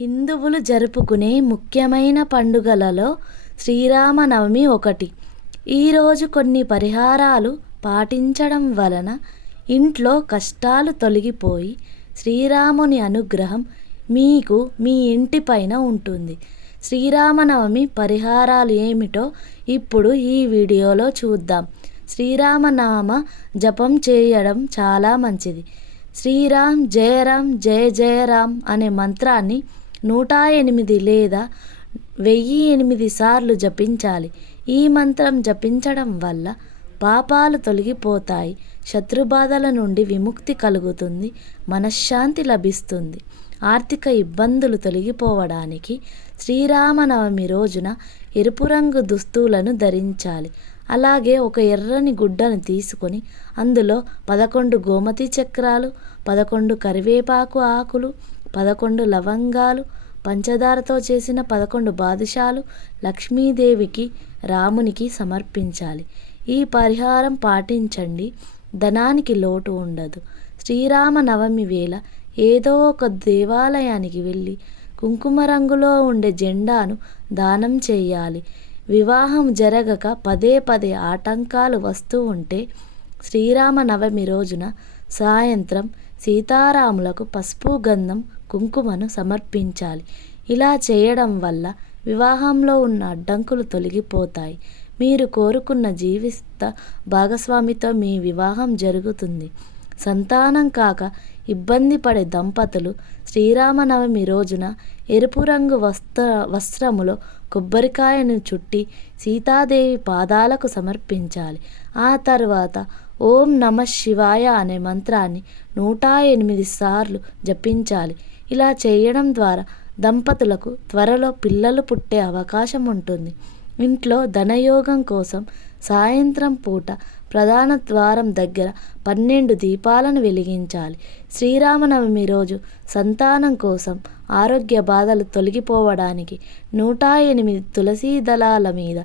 హిందువులు జరుపుకునే ముఖ్యమైన పండుగలలో శ్రీరామనవమి ఒకటి. ఈరోజు కొన్ని పరిహారాలు పాటించడం వలన ఇంట్లో కష్టాలు తొలగిపోయి శ్రీరాముని అనుగ్రహం మీకు మీ ఇంటిపైన ఉంటుంది. శ్రీరామనవమి పరిహారాలు ఏమిటో ఇప్పుడు ఈ వీడియోలో చూద్దాం. శ్రీరామనామ జపం చేయడం చాలా మంచిది. శ్రీరామ్ జయరామ్ జయ జయరామ్ అనే మంత్రాన్ని నూట ఎనిమిది లేదా వెయ్యి ఎనిమిది సార్లు జపించాలి. ఈ మంత్రం జపించడం వల్ల పాపాలు తొలగిపోతాయి. శత్రుబాధల నుండి విముక్తి కలుగుతుంది. మనశ్శాంతి లభిస్తుంది. ఆర్థిక ఇబ్బందులు తొలగిపోవడానికి శ్రీరామనవమి రోజున ఎరుపు రంగు దుస్తులను ధరించాలి. అలాగే ఒక ఎర్రని గుడ్డను తీసుకొని అందులో పదకొండు గోమతి చక్రాలు, పదకొండు కరివేపాకు ఆకులు, పదకొండు లవంగాలు, పంచదారతో చేసిన పదకొండు బాదుషాలు లక్ష్మీదేవికి, రామునికి సమర్పించాలి. ఈ పరిహారం పాటించండి. ధనానికి లోటు ఉండదు. శ్రీరామ నవమి వేళ ఏదో ఒక దేవాలయానికి వెళ్ళి కుంకుమ రంగులో ఉండే జెండాను దానం చేయాలి. వివాహం జరగక పదే పదే ఆటంకాలు వస్తూ ఉంటే శ్రీరామ నవమి రోజున సాయంత్రం సీతారాములకు పసుపు, గంధం, కుంకుమను సమర్పించాలి. ఇలా చేయడం వల్ల వివాహంలో ఉన్న అడ్డంకులు తొలగిపోతాయి. మీరు కోరుకున్న జీవిత భాగస్వామితో మీ వివాహం జరుగుతుంది. సంతానం కాక ఇబ్బంది పడే దంపతులు శ్రీరామనవమి రోజున ఎరుపు రంగు వస్త్ర వస్త్రములో కొబ్బరికాయను చుట్టి సీతాదేవి పాదాలకు సమర్పించాలి. ఆ తర్వాత ఓం నమ శివాయ అనే మంత్రాన్ని నూట ఎనిమిది సార్లు జపించాలి. ఇలా చేయడం ద్వారా దంపతులకు త్వరలో పిల్లలు పుట్టే అవకాశం ఉంటుంది. ఇంట్లో ధనయోగం కోసం సాయంత్రం పూట ప్రధాన ద్వారం దగ్గర పన్నెండు దీపాలను వెలిగించాలి. శ్రీరామనవమి రోజు సంతానం కోసం ఆరోగ్య బాధలు తొలగిపోవడానికి నూట ఎనిమిది తులసీ దళాల మీద